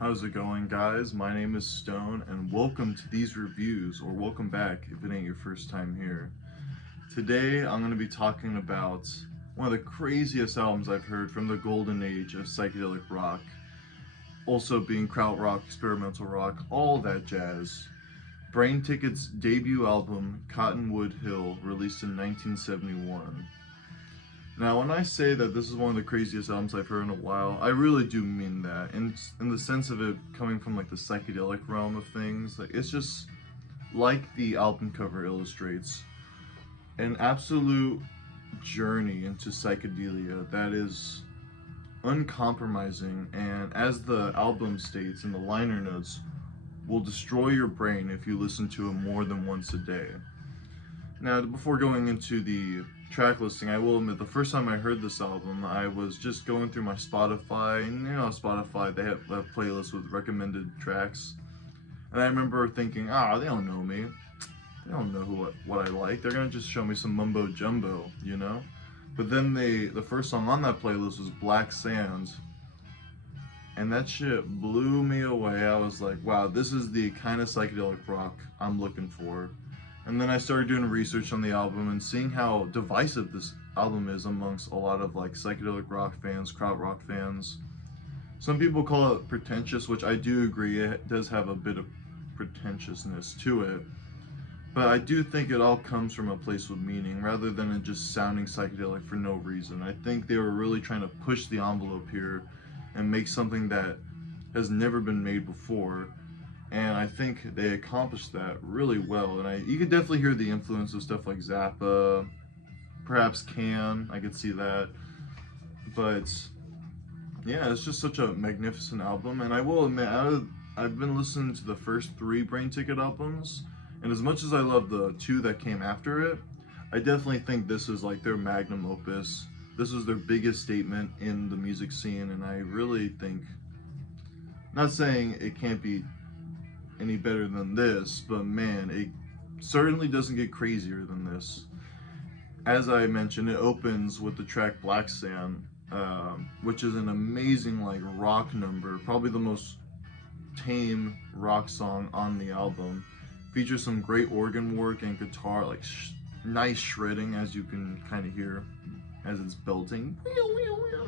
How's it going, guys? My name is Stone, and welcome to these reviews, or welcome back if it ain't your first time here. Today, I'm going to be talking about one of the craziest albums I've heard from the golden age of psychedelic rock, also being krautrock, experimental rock, all that jazz. Brainticket's debut album, Cottonwoodhill, released in 1971. Now, when I say that this is one of the craziest albums I've heard in a while, I really do mean that. In the sense of it coming from like the psychedelic realm of things, like it's just like the album cover illustrates, an absolute journey into psychedelia that is uncompromising and, as the album states in the liner notes, will destroy your brain if you listen to it more than once a day. Now, before going into the track listing, I will admit the first time I heard this album, I was just going through my Spotify, and Spotify, they have playlists with recommended tracks. And I remember thinking, they don't know me. They don't know what I like. They're gonna just show me some mumbo jumbo. But then the first song on that playlist was Black Sands, and that shit blew me away. I was like, wow, this is the kind of psychedelic rock I'm looking for. And then I started doing research on the album and seeing how divisive this album is amongst a lot of like psychedelic rock fans, krautrock fans. Some people call it pretentious, which I do agree. It does have a bit of pretentiousness to it. But I do think it all comes from a place with meaning rather than it just sounding psychedelic for no reason. I think they were really trying to push the envelope here and make something that has never been made before, and I think they accomplished that really well. And you could definitely hear the influence of stuff like Zappa, perhaps Can. I could see that, but yeah, it's just such a magnificent album. And I will admit, I've been listening to the first three Brainticket albums, and as much as I love the two that came after it, I definitely think this is like their magnum opus. This was their biggest statement in the music scene, and I really think, not saying it can't be any better than this, but man, it certainly doesn't get crazier than this. As I mentioned, it opens with the track Black Sand, which is an amazing like rock number, probably the most tame rock song on the album. Features some great organ work and guitar, like nice shredding, as you can kind of hear as it's belting,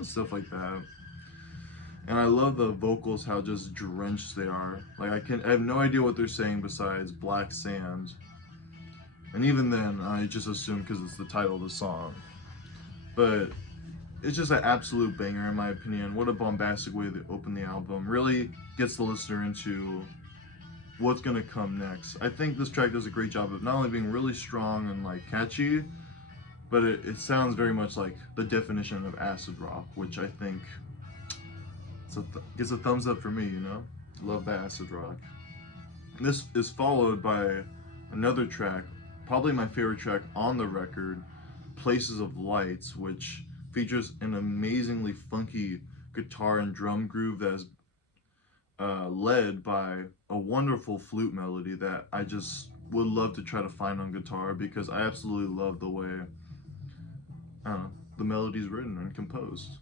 stuff like that. And I love the vocals, how just drenched they are. Like I have no idea what they're saying besides Black Sand. And even then, I just assume because it's the title of the song. But it's just an absolute banger in my opinion. What a bombastic way to open the album. Really gets the listener into what's gonna come next. I think this track does a great job of not only being really strong and like catchy, but it sounds very much like the definition of acid rock, which I think gets a thumbs up for me. Love the acid rock. This is followed by another track, probably my favorite track on the record, Places of Lights, which features an amazingly funky guitar and drum groove that is led by a wonderful flute melody that I just would love to try to find on guitar, because I absolutely love the way the melody's written and composed.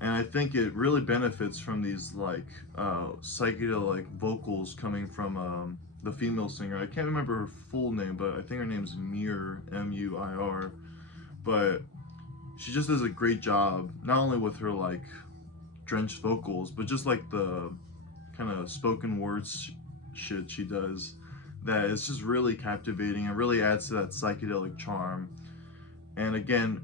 And I think it really benefits from these like psychedelic vocals coming from the female singer. I can't remember her full name, but I think her name's Muir, Muir. But she just does a great job, not only with her like drenched vocals, but just like the kind of spoken words shit she does. That is just really captivating and really adds to that psychedelic charm. And again,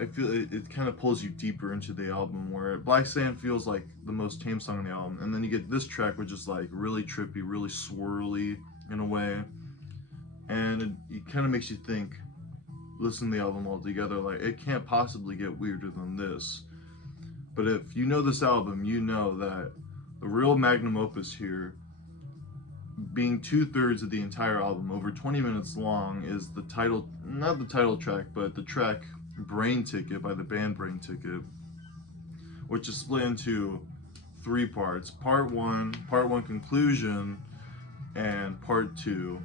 I feel it kind of pulls you deeper into the album, where Black Sand feels like the most tame song on the album, and then you get this track which is like really trippy, really swirly in a way, and it kind of makes you think, listen to the album all together, like it can't possibly get weirder than this. But if you know this album, you know that the real magnum opus here, being 2/3 of the entire album, over 20 minutes long, is the title, not the title track, but the track Brainticket by the band Brainticket, which is split into three parts. Part one conclusion, and part two,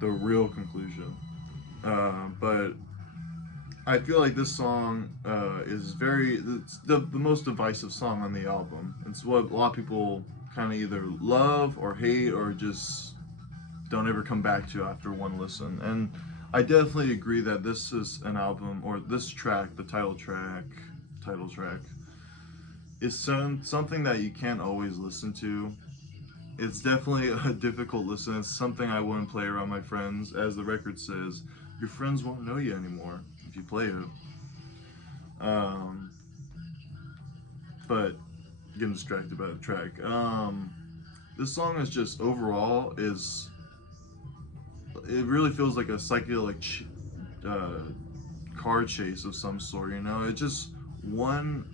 the real conclusion. But I feel like this song is it's the most divisive song on the album. It's what a lot of people kind of either love or hate or just don't ever come back to after one listen. And I definitely agree that this is an album, or this track, the title track, is something that you can't always listen to. It's definitely a difficult listen. It's something I wouldn't play around my friends. As the record says, your friends won't know you anymore if you play it. Um, but getting distracted by the track. This song is just overall is it really feels like a psychedelic uh, car chase of some sort. You know, it just one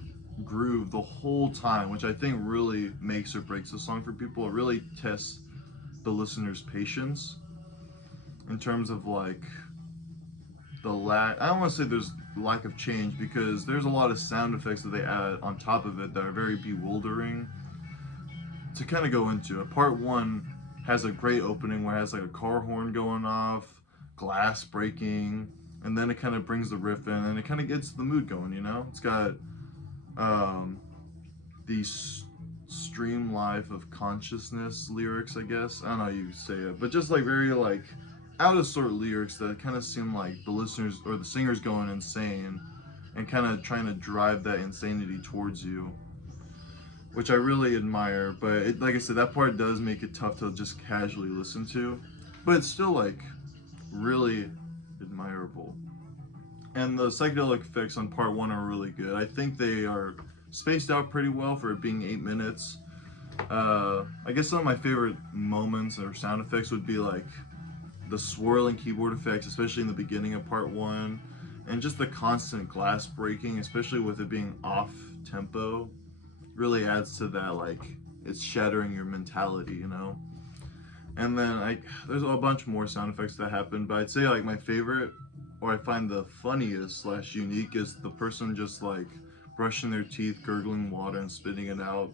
groove the whole time, which I think really makes or breaks the song for people. It really tests the listener's patience in terms of like the lack. I don't want to say there's lack of change because there's a lot of sound effects that they add on top of it that are very bewildering to kind of go into. Part one has a great opening where it has like a car horn going off, glass breaking, and then it kind of brings the riff in and it kind of gets the mood going. You know, it's got um, these stream life of consciousness lyrics, I guess. I don't know how you say it, but just like very like out of sort lyrics that kind of seem like the listeners or the singer's going insane and kind of trying to drive that insanity towards you, which I really admire. But like I said, that part does make it tough to just casually listen to, but it's still like really admirable. And the psychedelic effects on part one are really good. I think they are spaced out pretty well for it being 8 minutes. I guess some of my favorite moments or sound effects would be like the swirling keyboard effects, especially in the beginning of part one, and just the constant glass breaking, especially with it being off tempo, really adds to that, like it's shattering your mentality, you know. And then there's a bunch more sound effects that happen, but I'd say like my favorite, or I find the funniest slash unique, is the person just like brushing their teeth, gurgling water, and spitting it out.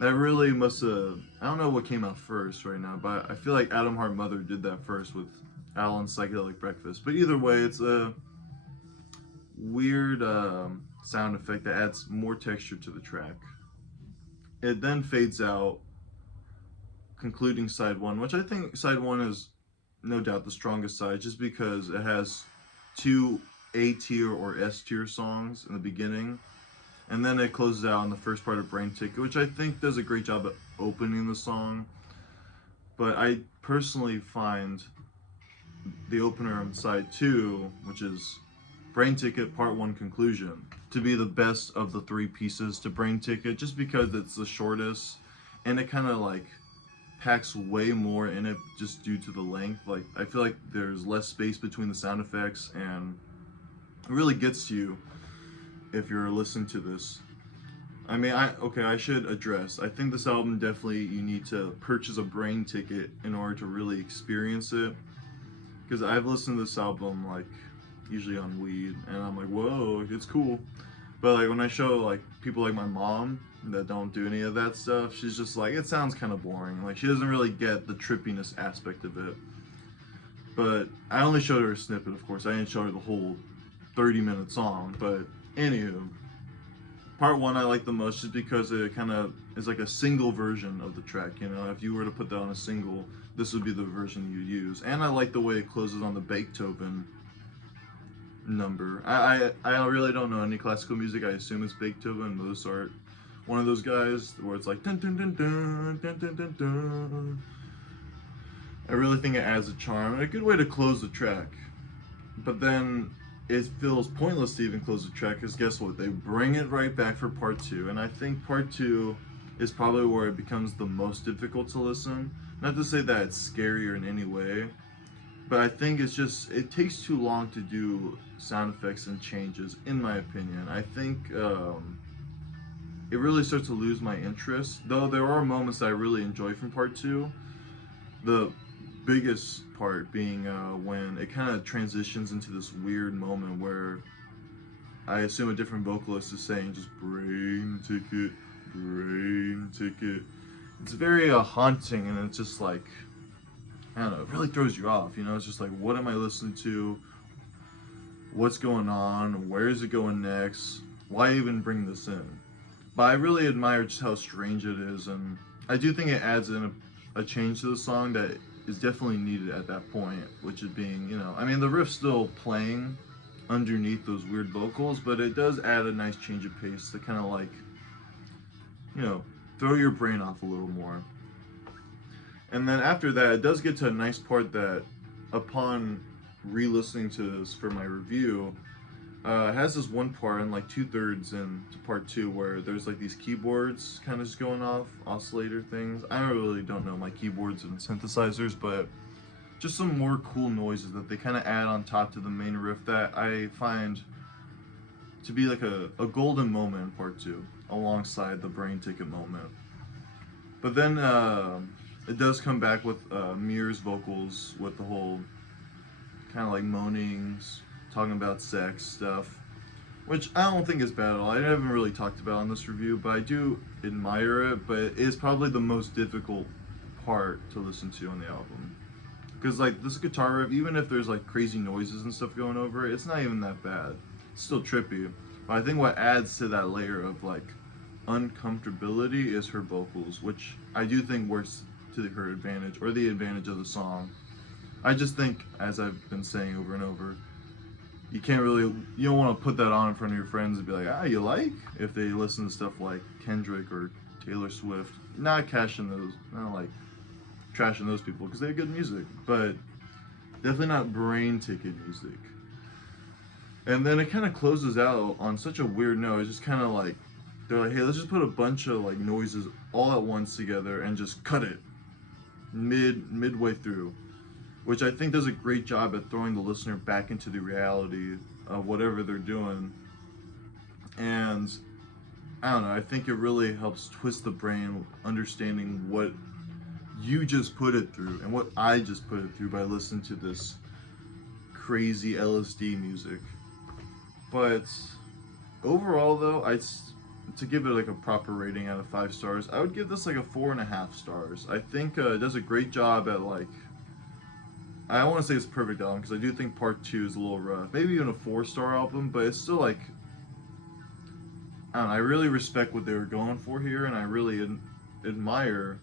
That really must have. I don't know what came out first right now, but I feel like Adam Hart Mother did that first with Alan's Psychedelic Breakfast. But either way, it's a weird sound effect that adds more texture to the track. It then fades out, concluding side one, which I think side one is no doubt the strongest side, just because it has two A tier or S tier songs in the beginning, and then it closes out on the first part of Brainticket, which I think does a great job at opening the song. But I personally find the opener on side two, which is Brainticket Part 1 Conclusion, to be the best of the three pieces to Brainticket, just because it's the shortest and it kind of like packs way more in it just due to the length. Like I feel like there's less space between the sound effects and it really gets to you if you're listening to this. I mean, I should address. I think this album definitely you need to purchase a Brainticket in order to really experience it. Because I've listened to this album like usually on weed, and I'm like, whoa, it's cool. But like when I show like people like my mom that don't do any of that stuff, she's just like, it sounds kind of boring. Like she doesn't really get the trippiness aspect of it. But I only showed her a snippet, of course. I didn't show her the whole 30-minute song. But anywho, part one I like the most just because it kind of is like a single version of the track. You know, if you were to put that on a single, this would be the version you'd use. And I like the way it closes on the Beethoven number. I really don't know any classical music. I assume it's Beethoven, Mozart, one of those guys where it's like dun dun dun dun dun dun dun dun. I really think it adds a charm and a good way to close the track. But then it feels pointless to even close the track because guess what? They bring it right back for part two, and I think part two is probably where it becomes the most difficult to listen. Not to say that it's scarier in any way, but I think it's just it takes too long to do sound effects and changes, in my opinion. I think it really starts to lose my interest, though there are moments that I really enjoy from part two. The biggest part being when it kind of transitions into this weird moment where I assume a different vocalist is saying just Brainticket, Brainticket. It's very haunting, and it's just like, I don't know, it really throws you off, you know? It's just like, what am I listening to? what's going on, where is it going next, why even bring this in? But I really admire just how strange it is, and I do think it adds in a change to the song that is definitely needed at that point, which is being, I mean, the riff's still playing underneath those weird vocals, but it does add a nice change of pace to kind of like, you know, throw your brain off a little more. And then after that, it does get to a nice part that, upon re-listening to this for my review, has this one part in like 2/3 into part two where there's like these keyboards kind of just going off, oscillator things. I really don't know my keyboards and synthesizers, but just some more cool noises that they kind of add on top to the main riff that I find to be like a golden moment in part two, alongside the Brainticket moment. But then it does come back with Mir's vocals with the whole kind of like moanings, talking about sex stuff, which I don't think is bad at all. I haven't really talked about in this review, but I do admire it. But it is probably the most difficult part to listen to on the album, because like this guitar riff, even if there's like crazy noises and stuff going over it, it's not even that bad. It's still trippy, but I think what adds to that layer of like uncomfortability is her vocals, which I do think works to her advantage, or the advantage of the song. I just think, as I've been saying over and over, you don't want to put that on in front of your friends and be like, you like? If they listen to stuff like Kendrick or Taylor Swift, not trashing those people, because they have good music, but definitely not Brainticket music. And then it kind of closes out on such a weird note. It's just kind of like, they're like, hey, let's just put a bunch of like noises all at once together and just cut it midway through, which I think does a great job at throwing the listener back into the reality of whatever they're doing. And I don't know, I think it really helps twist the brain, understanding what you just put it through and what I just put it through by listening to this crazy LSD music. But overall though, to give it like a proper rating out of 5 stars, I would give this like a 4.5 stars. I think it does a great job at like, I don't want to say it's a perfect album, because I do think part 2 is a little rough. Maybe even a 4-star album, but it's still like, I don't know, I really respect what they were going for here, and I really admire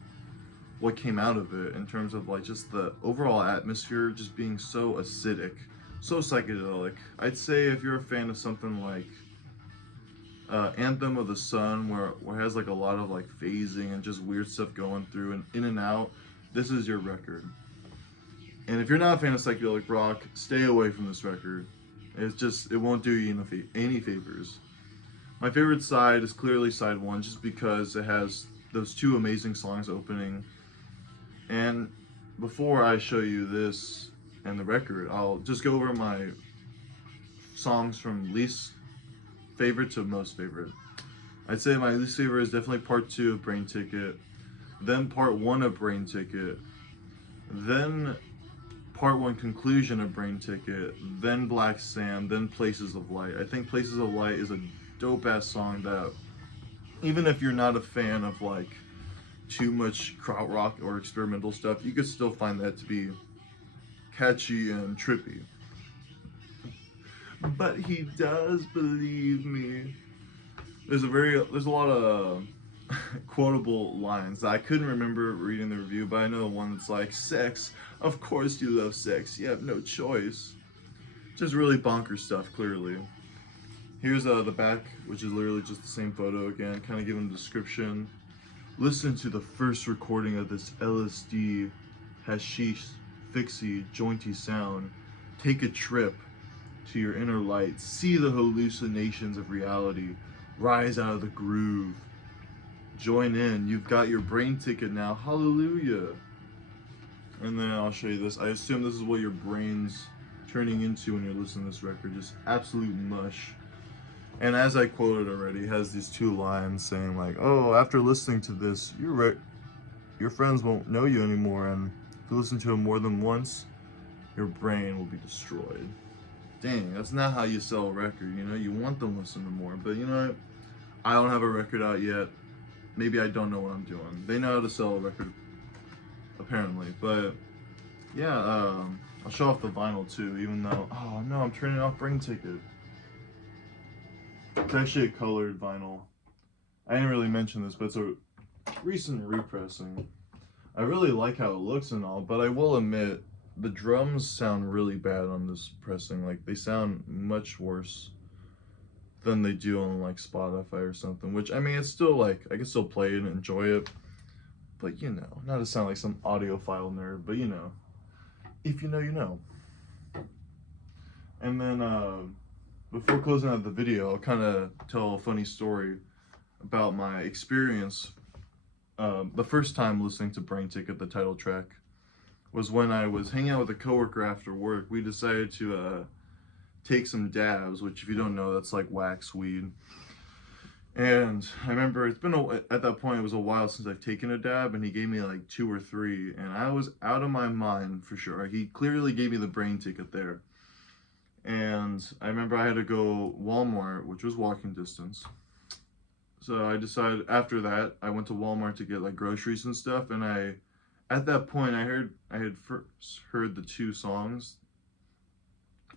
what came out of it in terms of like just the overall atmosphere just being so acidic, so psychedelic. I'd say if you're a fan of something like Anthem of the Sun, where it has like a lot of like phasing and just weird stuff going through and in and out, this is your record. And if you're not a fan of psychedelic rock, stay away from this record. It won't do you any favors. My favorite side is clearly side 1, just because it has those 2 amazing songs opening. And before I show you this and the record, I'll just go over my songs from least favorite to most favorite. I'd say my least favorite is definitely part 2 of Brainticket, then part 1 of Brainticket, then part 1 conclusion of Brainticket, then Black Sand, then Places of Light. I think Places of Light is a dope ass song that, even if you're not a fan of like too much krautrock or experimental stuff, you could still find that to be catchy and trippy. But he does believe me. There's a lot of quotable lines that I couldn't remember reading the review, but I know the one that's like, sex, of course you love sex, you have no choice. Just really bonkers stuff, clearly. Here's the back, which is literally just the same photo again, kind of giving a description. Listen to the first recording of this LSD, hashish, fixie, jointy sound. Take a trip to your inner light. See the hallucinations of reality. Rise out of the groove. Join in. You've got your Brainticket now. Hallelujah. And then I'll show you this. I assume this is what your brain's turning into when you're listening to this record. Just absolute mush. And as I quoted already, it has these 2 lines saying like, oh, after listening to this, your friends won't know you anymore, and if you listen to it more than once, your brain will be destroyed. Dang, that's not how you sell a record, you want them to listen to more. But you know what? I don't have a record out yet. Maybe I don't know what I'm doing. They know how to sell a record, apparently. But yeah, I'll show off the vinyl too, even though, oh no, I'm turning off Brainticket. It's actually a colored vinyl. I didn't really mention this, but it's a recent repressing. I really like how it looks and all, but I will admit, the drums sound really bad on this pressing. Like, they sound much worse than they do on like Spotify or something, which, I mean, it's still like, I can still play it and enjoy it, but you know, not to sound like some audiophile nerd, but you know, if you know, you know. And then, before closing out the video, I'll kind of tell a funny story about my experience. The first time listening to Brainticket, the title track, was when I was hanging out with a coworker after work. We decided to take some dabs, which, if you don't know, that's like wax weed. And I remember at that point, it was a while since I've taken a dab, and he gave me like 2 or 3, and I was out of my mind for sure. He clearly gave me the Brainticket there. And I remember I had to go Walmart, which was walking distance. So I decided after that, I went to Walmart to get like groceries and stuff, and at that point, I had first heard the 2 songs,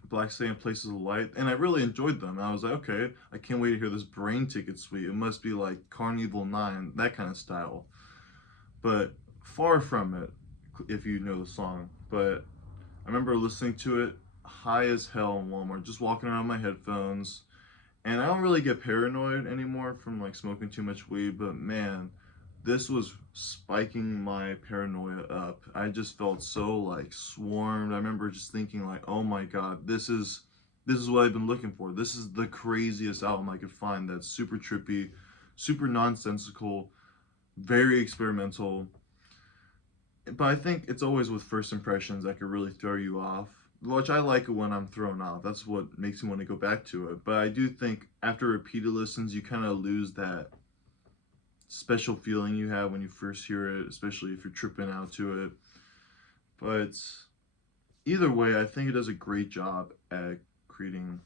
Black Stain and Places of Light, and I really enjoyed them. I was like, okay, I can't wait to hear this Brainticket suite. It must be like Carnival 9, that kind of style. But far from it, if you know the song. But I remember listening to it high as hell in Walmart, just walking around my headphones. And I don't really get paranoid anymore from like smoking too much weed, but man, this was spiking my paranoia up. I just felt so like swarmed. I remember just thinking like, oh my god, this is what I've been looking for. This is the craziest album I could find that's super trippy, super nonsensical, very experimental. But I think it's always with first impressions that could really throw you off, which I like it when I'm thrown off. That's what makes me want to go back to it. But I do think after repeated listens, you kind of lose that special feeling you have when you first hear it, especially if you're tripping out to it. But either way, I think it does a great job at creating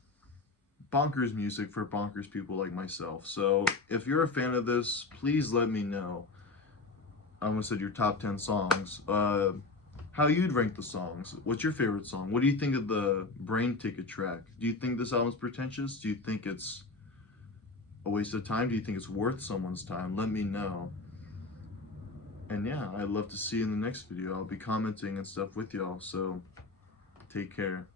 bonkers music for bonkers people like myself. So if you're a fan of this, please let me know. I almost said your top 10 songs. How you'd rank the songs. What's your favorite song? What do you think of the Brainticket track? Do you think this album's pretentious? Do you think it's a waste of time? Do you think it's worth someone's time? Let me know. And yeah, I'd love to see you in the next video. I'll be commenting and stuff with y'all, so take care.